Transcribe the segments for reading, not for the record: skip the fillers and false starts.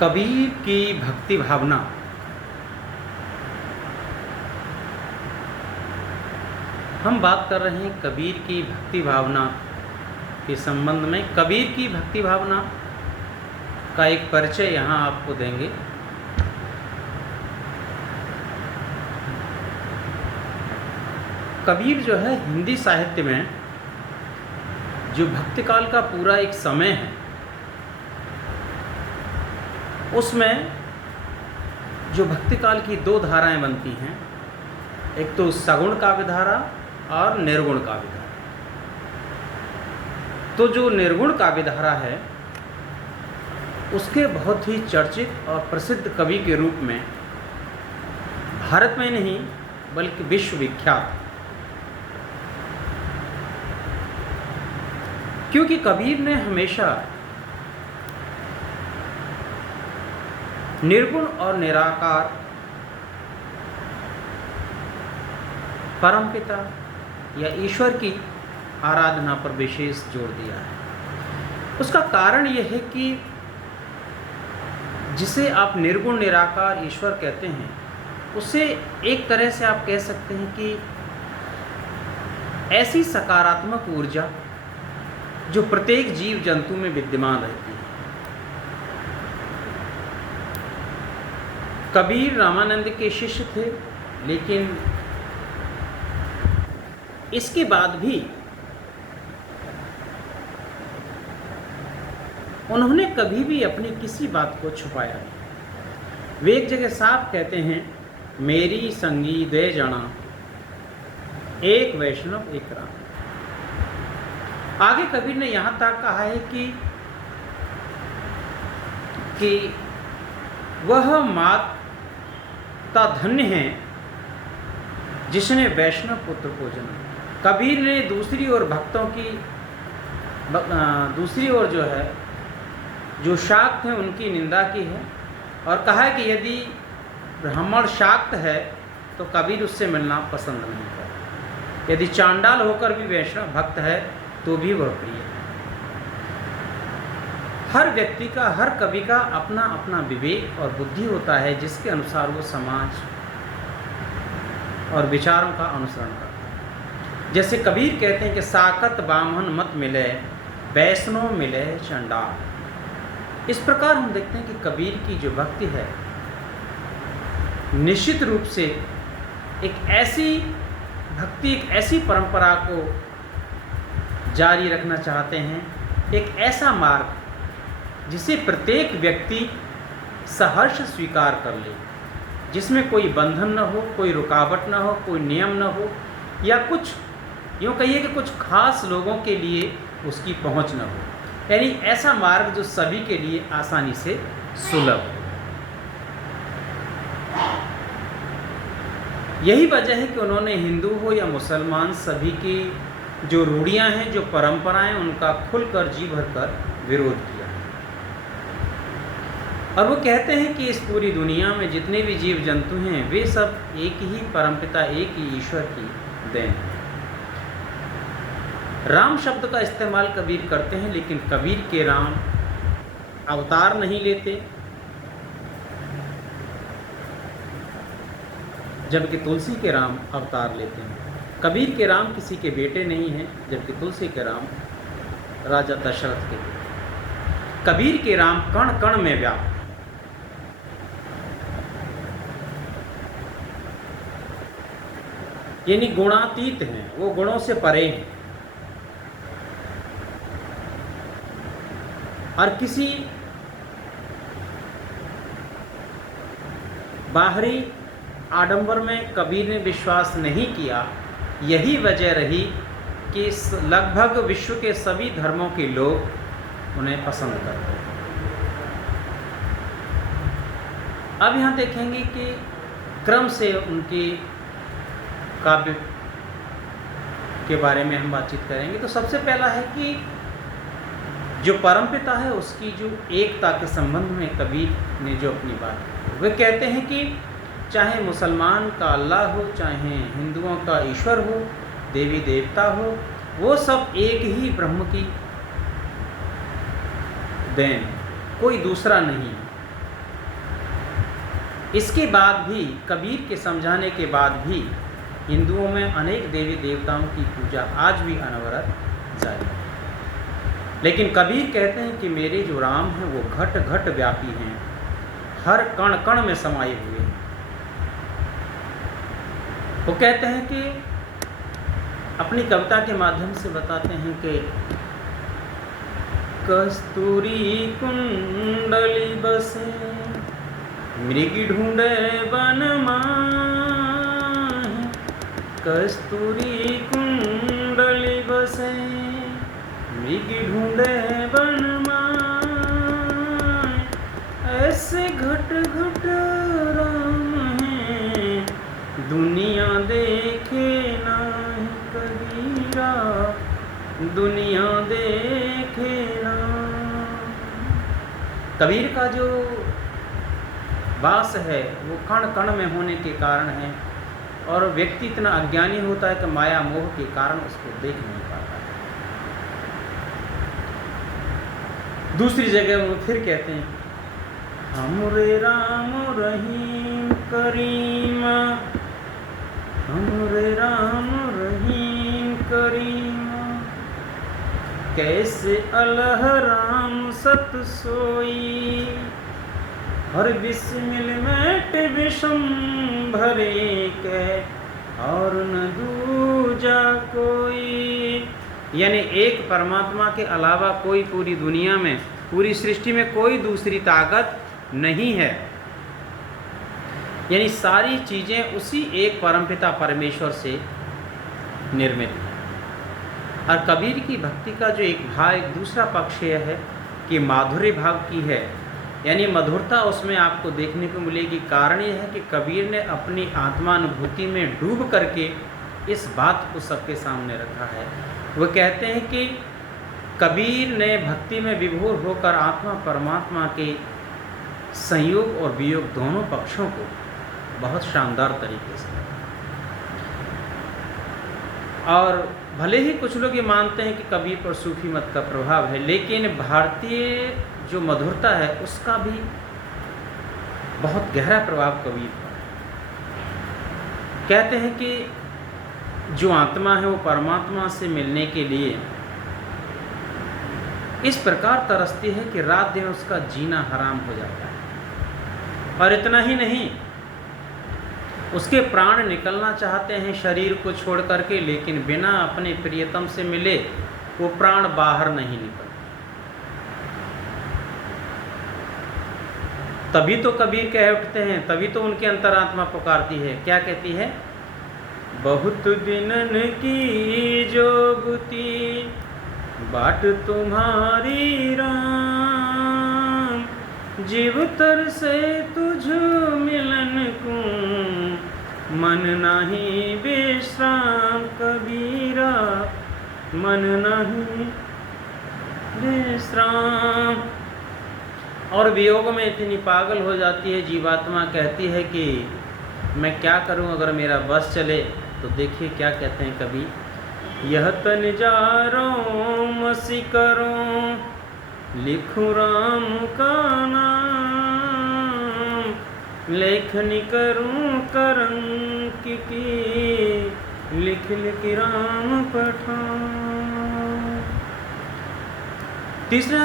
कबीर की भक्ति भावना। हम बात कर रहे हैं कबीर की भक्ति भावना के संबंध में। कबीर की भक्ति भावना का एक परिचय यहाँ आपको देंगे। कबीर जो है हिंदी साहित्य में जो भक्ति काल का पूरा एक समय है, उसमें जो भक्ति काल की दो धाराएं बनती हैं, एक तो सगुण काव्य धारा और निर्गुण काव्य धारा। तो जो निर्गुण काव्य धारा है उसके बहुत ही चर्चित और प्रसिद्ध कवि के रूप में भारत में नहीं बल्कि विश्व विख्यात, क्योंकि कबीर ने हमेशा निर्गुण और निराकार परमपिता या ईश्वर की आराधना पर विशेष जोर दिया है। उसका कारण यह है कि जिसे आप निर्गुण निराकार ईश्वर कहते हैं, उसे एक तरह से आप कह सकते हैं कि ऐसी सकारात्मक ऊर्जा जो प्रत्येक जीव जंतु में विद्यमान रहती है। कबीर रामानंद के शिष्य थे, लेकिन इसके बाद भी उन्होंने कभी भी अपनी किसी बात को छुपाया नहीं। वे एक जगह साफ कहते हैं, मेरी संगी दे जना, एक वैष्णव एक राम। आगे कबीर ने यहाँ तक कहा है कि वह माता धन्य है जिसने वैष्णव पुत्र को जन्मा। कबीर ने दूसरी ओर भक्तों की दूसरी ओर जो शाक्त हैं उनकी निंदा की है और कहा है कि यदि ब्राह्मण शाक्त है तो कबीर उससे मिलना पसंद नहीं करता। यदि चांडाल होकर भी वैष्णव भक्त है तो भी वह प्रिय है। हर व्यक्ति का, हर कवि का अपना अपना विवेक और बुद्धि होता है, जिसके अनुसार वो समाज और विचारों का अनुसरण करता है। जैसे कबीर कहते हैं कि साकत बामन मत मिले, वैष्णव मिले चंडाल। इस प्रकार हम देखते हैं कि कबीर की जो भक्ति है निश्चित रूप से एक ऐसी भक्ति, एक ऐसी परंपरा को जारी रखना चाहते हैं, एक ऐसा मार्ग जिसे प्रत्येक व्यक्ति सहर्ष स्वीकार कर ले, जिसमें कोई बंधन न हो, कोई रुकावट न हो, कोई नियम न हो, या कुछ यूँ कहिए कि कुछ खास लोगों के लिए उसकी पहुंच न हो। यानी ऐसा मार्ग जो सभी के लिए आसानी से सुलभ हो। यही वजह है कि उन्होंने हिंदू हो या मुसलमान, सभी की जो रूढ़ियां हैं, जो परंपराएं, उनका खुलकर जी भरकर विरोध किया। और वो कहते हैं कि इस पूरी दुनिया में जितने भी जीव जंतु हैं वे सब एक ही परमपिता, एक ही ईश्वर की देन है। राम शब्द का इस्तेमाल कबीर करते हैं, लेकिन कबीर के राम अवतार नहीं लेते, जबकि तुलसी के राम अवतार लेते हैं। कबीर के राम किसी के बेटे नहीं हैं, जबकि तुलसी के राम राजा दशरथ के बेटे। कबीर के राम कण कण में व्याप्त, यानी गुणातीत हैं, वो गुणों से परे हैं और किसी बाहरी आडंबर में कबीर ने विश्वास नहीं किया। यही वजह रही कि लगभग विश्व के सभी धर्मों के लोग उन्हें पसंद करते हैं। अब यहाँ देखेंगे कि क्रम से उनकी काव्य के बारे में हम बातचीत करेंगे। तो सबसे पहला है कि जो परमपिता है उसकी जो एकता के संबंध में कबीर ने जो अपनी बात की, वे कहते हैं कि चाहे मुसलमान का अल्लाह हो, चाहे हिंदुओं का ईश्वर हो, देवी देवता हो, वो सब एक ही ब्रह्म की देन, कोई दूसरा नहीं। इसके बाद भी, कबीर के समझाने के बाद भी, हिंदुओं में अनेक देवी देवताओं की पूजा आज भी अनवरत जारी है। लेकिन कबीर कहते हैं कि मेरे जो राम हैं वो घट घट व्यापी हैं, हर कण कण में समाये हुए हैं। वो कहते हैं कि अपनी कविता के माध्यम से बताते हैं कि कस्तूरी कुंडली बसे मृग ढूंढे वन माहे, कस्तूरी कुंडली बसे मृग ढूंढे वन माहे, ऐसे घट घट राम हैं दुनिया देखे नहीं कबीरा, दुनिया देखे ना। कबीर का जो वास है वो कण कण में होने के कारण है, और व्यक्ति इतना अज्ञानी होता है कि माया मोह के कारण उसको देख नहीं पाता है। दूसरी जगह वो फिर कहते हैं, हमरे राम रहीम करीम, हमरे राम रहीम करीम, कैसे अलह राम सत सोई, हर बिस्मिल मेट विषम भरे के, और न दूजा कोई। यानी एक परमात्मा के अलावा कोई पूरी दुनिया में, पूरी सृष्टि में कोई दूसरी ताकत नहीं है। यानी सारी चीज़ें उसी एक परमपिता परमेश्वर से निर्मित हैं। और कबीर की भक्ति का जो एक भाग, एक दूसरा पक्ष यह है कि माधुर्य भाव की है, यानी मधुरता उसमें आपको देखने को मिलेगी। कारण यह है कि कबीर ने अपनी आत्मानुभूति में डूब करके इस बात को सबके सामने रखा है। वो कहते हैं कि कबीर ने भक्ति में विभोर होकर आत्मा परमात्मा के संयोग और वियोग दोनों पक्षों को बहुत शानदार तरीके से रखा। और भले ही कुछ लोग ये मानते हैं कि कबीर पर सूफी मत का प्रभाव है, लेकिन भारतीय जो मधुरता है उसका भी बहुत गहरा प्रभाव कबीर पर है। कहते हैं कि जो आत्मा है वो परमात्मा से मिलने के लिए इस प्रकार तरसती है कि रात दिन उसका जीना हराम हो जाता है। और इतना ही नहीं, उसके प्राण निकलना चाहते हैं शरीर को छोड़ करके, लेकिन बिना अपने प्रियतम से मिले वो प्राण बाहर नहीं निकलते। तभी तो कबीर कह उठते हैं, तभी तो उनकी अंतरात्मा पुकारती है। क्या कहती है? बहुत दिनन की जोगती बाट तुम्हारी राम, जीव तर से तुझ मिलन को मन नहीं विश्राम कबीरा, मन नहीं विश्राम। और वियोग में इतनी पागल हो जाती है जीवात्मा, कहती है कि मैं क्या करूं अगर मेरा बस चले। तो देखिए क्या कहते हैं कभी, यह तन जारो मसी करो लिखूं राम का नाम, लेखनी करूं करंक की लिख लिख राम पठाऊं। तीसरा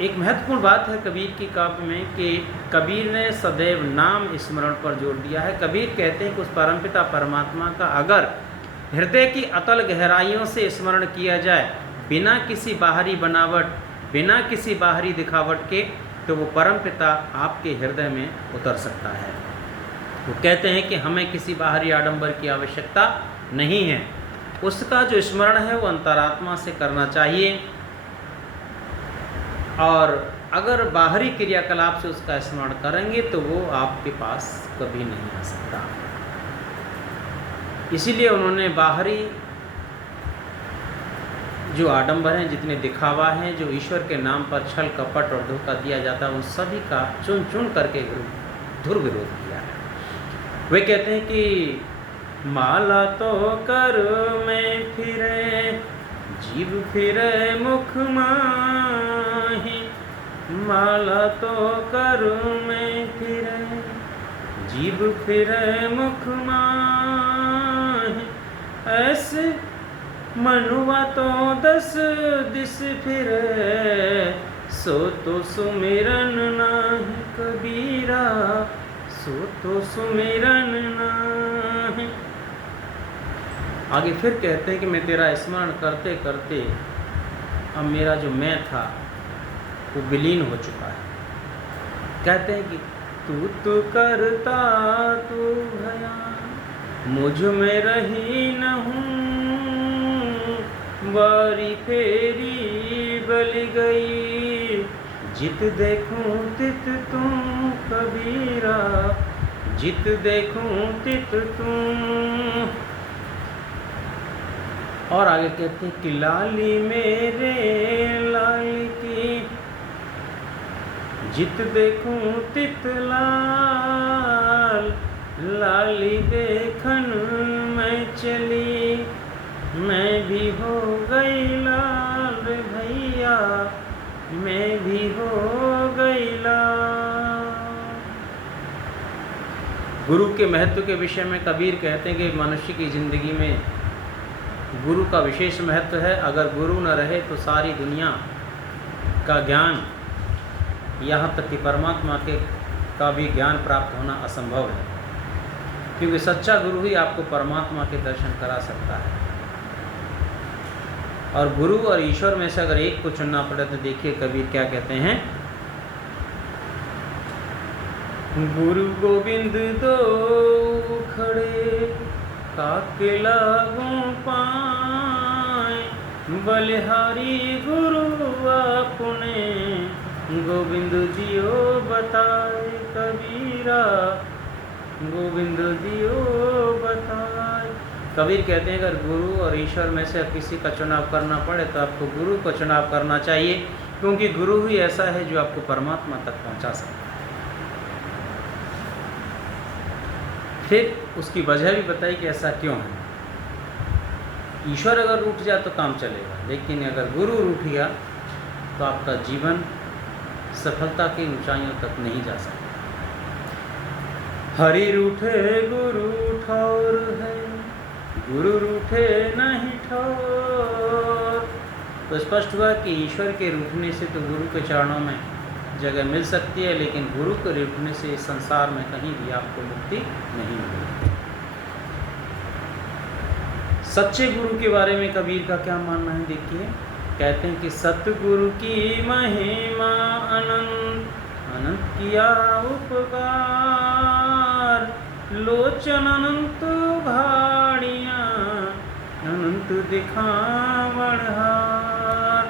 एक महत्वपूर्ण बात है कबीर की काव्य में कि कबीर ने सदैव नाम स्मरण पर जोर दिया है। कबीर कहते हैं कि उस परमपिता परमात्मा का अगर हृदय की अतल गहराइयों से स्मरण किया जाए, बिना किसी बाहरी बनावट, बिना किसी बाहरी दिखावट के, तो वो परमपिता आपके हृदय में उतर सकता है। वो कहते हैं कि हमें किसी बाहरी आडंबर की आवश्यकता नहीं है, उसका जो स्मरण है वो अंतरात्मा से करना चाहिए। और अगर बाहरी क्रियाकलाप से उसका स्मरण करेंगे तो वो आपके पास कभी नहीं आ सकता। इसीलिए उन्होंने बाहरी जो आडंबर हैं, जितने दिखावा हैं, जो ईश्वर के नाम पर छल कपट और धोखा दिया जाता है, उन सभी का चुन चुन करके धुर विरोध किया है। वे कहते हैं कि माला तो कर में फिरे जीव फिरे मुख माही, माला तो कर में फिरे जीव फिरे मुख माहि, ऐसे मनुआ तो 10 दिस फिरे, सो तो सुमिरन नाही कबीरा, सो तो सुमिरन नाही। आगे फिर कहते हैं कि मैं तेरा स्मरण करते करते अब मेरा जो मैं था वो विलीन हो चुका है। कहते हैं कि तू करता तू भया, मुझ में रही न हूँ, बारी फेरी बल गई, जित देखूं तित तू कबीरा, जित देखूं तित तू। और आगे कहते हैं कि लाली मेरे लाल की, जित देखूं तित लाल, लाली देखन मैं चली, मैं भी हो गई लाल भैया, मैं भी हो गई लाल। गुरु के महत्व के विषय में कबीर कहते हैं कि मनुष्य की ज़िंदगी में गुरु का विशेष महत्व है। अगर गुरु न रहे तो सारी दुनिया का ज्ञान, यहाँ तक कि परमात्मा का भी ज्ञान प्राप्त होना असंभव है, क्योंकि सच्चा गुरु ही आपको परमात्मा के दर्शन करा सकता है। और गुरु और ईश्वर में से अगर एक को चुनना पड़े तो देखिए कबीर क्या कहते हैं, गुरु गोविंद दो खड़े, काके लागूं पाए, बलिहारी गुरु आपने, गोविंद दियो बताए कबीरा, गोविंद दियो बताए। कबीर कहते हैं अगर गुरु और ईश्वर में से किसी का चुनाव करना पड़े तो आपको गुरु का चुनाव करना चाहिए, क्योंकि गुरु ही ऐसा है जो आपको परमात्मा तक पहुंचा सकता है। फिर उसकी वजह भी बताई कि ऐसा क्यों है। ईश्वर अगर रूठ जाए तो काम चलेगा, लेकिन अगर गुरु रूठ गया तो आपका जीवन सफलता की ऊंचाइयों तक नहीं जा सकता। हरि रूठे गुरु ठौर है, गुरु रूठे नहीं ठौर। तो स्पष्ट हुआ कि ईश्वर के रूठने से तो गुरु के चरणों में जगह मिल सकती है, लेकिन गुरु के रूठने से इस संसार में कहीं भी आपको मुक्ति नहीं मिलेगी। सच्चे गुरु के बारे में कबीर का क्या मानना है देखिए। कहते हैं कि सतगुरु की महिमा अनंत, अनंत किया उपकार, लोचन अनंत भाड़ियाँ, अनंत दिखावण हार।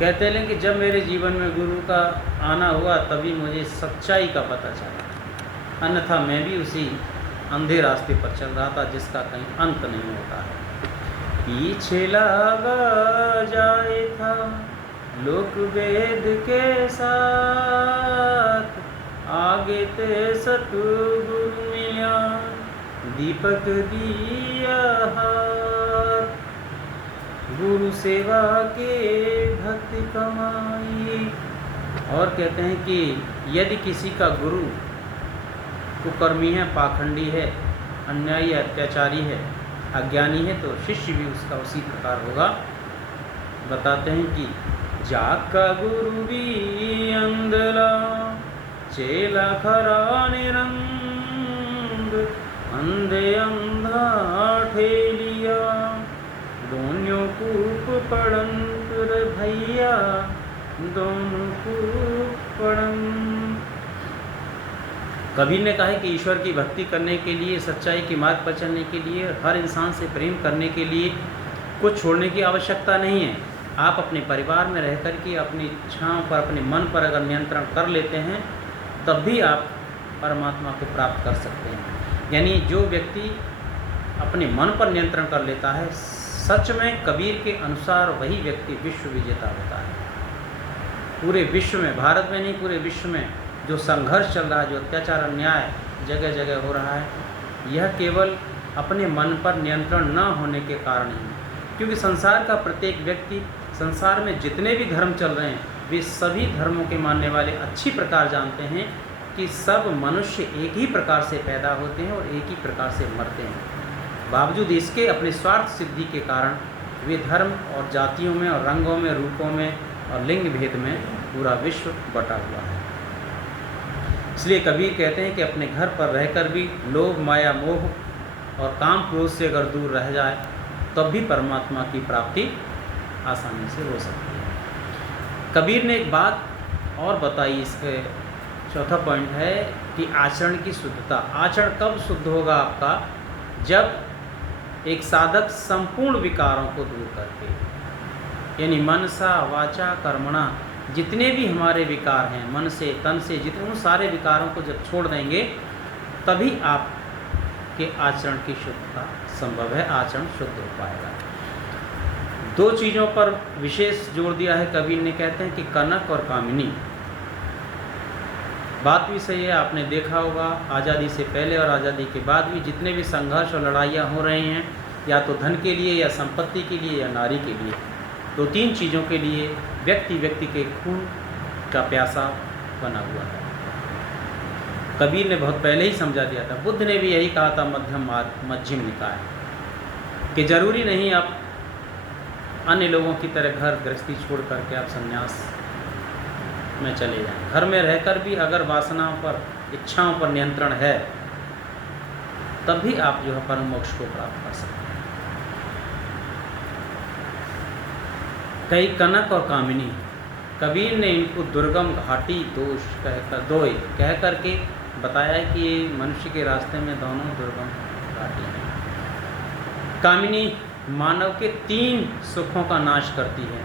कहते हैं कि जब मेरे जीवन में गुरु का आना हुआ तभी मुझे सच्चाई का पता चला, अन्यथा मैं भी उसी अंधे रास्ते पर चल रहा था जिसका कहीं अंत नहीं होता है। पीछे लगा जाए था लोक वेद के साथ, आगे ते सतगुरु मिला दीपक दिया हार। गुरु सेवा के भक्ति कमाई। और कहते हैं कि यदि किसी का गुरु कुकर्मी है, पाखंडी है, अन्यायी, अत्याचारी है, अज्ञानी है, तो शिष्य भी उसका उसी प्रकार होगा। बताते हैं कि जाका गुरु भी अंधला, चेला खरा निरंग, अंधे अंधा ठेलिया, दोनों कूप पड़ंत रे भैया, दोनों कूप पड़ंत। कबीर ने कहा है कि ईश्वर की भक्ति करने के लिए, सच्चाई के मार्ग पर चलने के लिए, हर इंसान से प्रेम करने के लिए कुछ छोड़ने की आवश्यकता नहीं है। आप अपने परिवार में रह कर के अपनी इच्छाओं पर, अपने मन पर अगर नियंत्रण कर लेते हैं तब भी आप परमात्मा को प्राप्त कर सकते हैं। यानी जो व्यक्ति अपने मन पर नियंत्रण कर लेता है, सच में कबीर के अनुसार वही व्यक्ति विश्व विजेता होता है। पूरे विश्व में, भारत में नहीं पूरे विश्व में जो संघर्ष चल रहा है, जो अत्याचार अन्याय जगह जगह हो रहा है, यह केवल अपने मन पर नियंत्रण न होने के कारण ही। क्योंकि संसार का प्रत्येक व्यक्ति, संसार में जितने भी धर्म चल रहे हैं, वे सभी धर्मों के मानने वाले अच्छी प्रकार जानते हैं कि सब मनुष्य एक ही प्रकार से पैदा होते हैं और एक ही प्रकार से मरते हैं। बावजूद इसके अपने स्वार्थ सिद्धि के कारण वे धर्म और जातियों में और रंगों में, रूपों में और लिंग भेद में पूरा विश्व बटा हुआ है। इसलिए कबीर कहते हैं कि अपने घर पर रहकर भी लोभ, माया, मोह और काम क्रोध से अगर दूर रह जाए तब भी परमात्मा की प्राप्ति आसानी से हो सकती है। कबीर ने एक बात और बताई, इसके चौथा पॉइंट है कि आचरण की शुद्धता। आचरण कब शुद्ध होगा आपका? जब एक साधक संपूर्ण विकारों को दूर करके, यानी मनसा वाचा कर्मणा, जितने भी हमारे विकार हैं, मन से तन से, जितने उन सारे विकारों को जब छोड़ देंगे तभी आपके आचरण की शुद्धता संभव है, आचरण शुद्ध हो पाएगा। दो चीज़ों पर विशेष जोर दिया है कबीर ने, कहते हैं कि कनक और कामिनी। बात भी सही है, आपने देखा होगा आज़ादी से पहले और आज़ादी के बाद भी जितने भी संघर्ष और लड़ाइयाँ हो रही हैं, या तो धन के लिए या संपत्ति के लिए या नारी के लिए, दो तीन चीज़ों के लिए व्यक्ति के खून का प्यासा बना हुआ है। कबीर ने बहुत पहले ही समझा दिया था, बुद्ध ने भी यही कहा था मध्यम निकाय, कि जरूरी नहीं आप अन्य लोगों की तरह घर गृहस्थी छोड़ करके आप संन्यास में चले जाएं। घर में रहकर भी अगर वासनाओं पर, इच्छाओं पर नियंत्रण है, तब भी आप जो है परम मोक्ष को प्राप्त कर सकते हैं। कई कनक और कामिनी, कबीर ने इनको दुर्गम घाटी दोष कह करके बताया कि मनुष्य के रास्ते में दोनों दुर्गम घाटी हैं। कामिनी मानव के 3 सुखों का नाश करती है।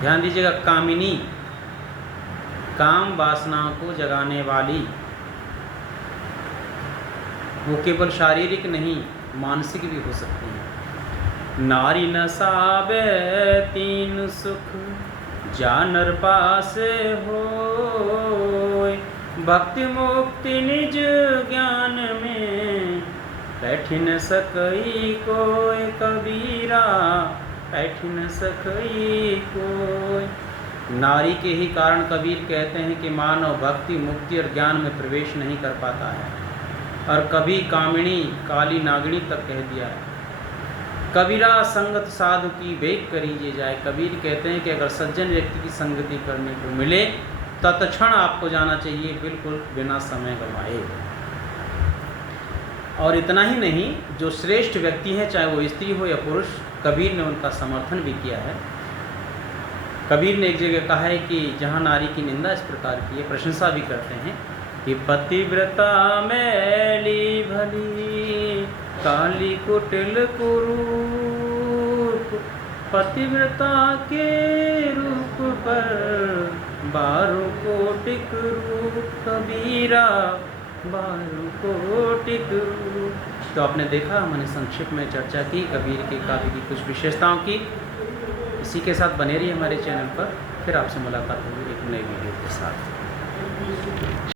ध्यान दीजिएगा, कामिनी काम वासनाओं को जगाने वाली, वो केवल शारीरिक नहीं मानसिक भी हो सकती है। नारी नसावे 3 सुख जानर पास होय, भक्ति मुक्ति निज ज्ञान में बैठ न सकई कोय, कबीरा बैठ न सकई कोय। नारी के ही कारण कबीर कहते हैं कि मानव भक्ति, मुक्ति और ज्ञान में प्रवेश नहीं कर पाता है। और कभी कामिनी, काली नागिनी तक कह दिया है। कबीरा संगत साधु की बेग करीजे जाए। कबीर कहते हैं कि अगर सज्जन व्यक्ति की संगति करने को मिले तत्क्षण आपको जाना चाहिए, बिल्कुल बिना समय गंवाए। और इतना ही नहीं, जो श्रेष्ठ व्यक्ति हैं, चाहे वो स्त्री हो या पुरुष, कबीर ने उनका समर्थन भी किया है। कबीर ने एक जगह कहा है कि जहाँ नारी की निंदा इस प्रकार की है, प्रशंसा भी करते हैं कि पतिव्रता मैली भली, काली कुटिल कुरूप, पतिव्रता के रूप पर 12 कोटिक रूप, कबीरा 12 कोटिक रूप। तो आपने देखा, मैंने संक्षिप्त में चर्चा की कबीर के काव्य की कुछ विशेषताओं की। इसी के साथ बने रहिए हमारे चैनल पर, फिर आपसे मुलाकात होगी एक नई वीडियो के साथ।